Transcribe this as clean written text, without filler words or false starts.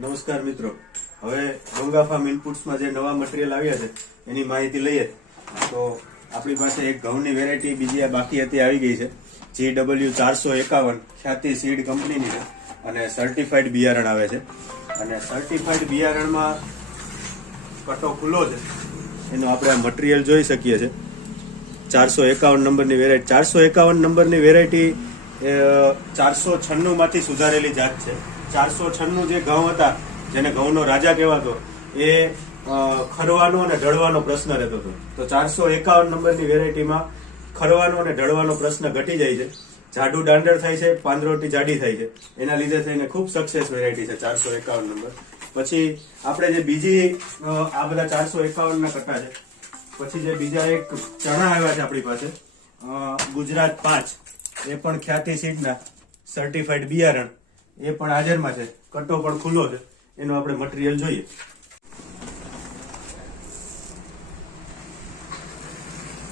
નમસ્કાર મિત્રો, હવે ગંગા ફાર્મ ઇનપુટ્સમાં જે નવા મટીરિયલ આવ્યા છે એની માહિતી લઈએ તો આપણી પાસે એક ઘઉંની વેરાયટી બીજી બાકી હતી આવી ગઈ છે. GW451 ખ્યાતિ સીડ કંપનીની છે અને સર્ટિફાઈડ બિયારણ આવે છે. અને સર્ટિફાઈડ બિયારણમાં કટો ખુલ્લો છે એનું આપણે આ મટીરિયલ જોઈ શકીએ છીએ. 451 નંબરની વેરાયટી 451 નંબરની વેરાયટી 496 માંથી સુધારેલી જાત છે. 496 જે ઘઉં હતા, જેને ઘઉંનો રાજા કહેવાતો, એ ખરવાનો અને ઢળવાનો પ્રશ્ન રહેતો હતો. તો 451 નંબરની વેરાયટીમાં ખરવાનો અને ઢળવાનો પ્રશ્ન ઘટી જાય છે, જાડું દાંડર થાય છે, પાંદરોટી જાડી થાય છે. એના લીધે થઈને ખૂબ સક્સેસ વેરાયટી છે 451 નંબર. પછી આપણે જે બીજી આ બધા 451 ના કટ્ટા છે. પછી જે બીજા એક ચણા આવ્યા છે આપણી પાસે, ગુજરાત 5, એ પણ ખ્યાતિ સીડના સર્ટિફાઈડ બિયારણ, એ પણ હાજરમાં છે. કટ્ટો પણ ખુલ્લો છે. એનું આપણે મટીરિયલ જોઈએ.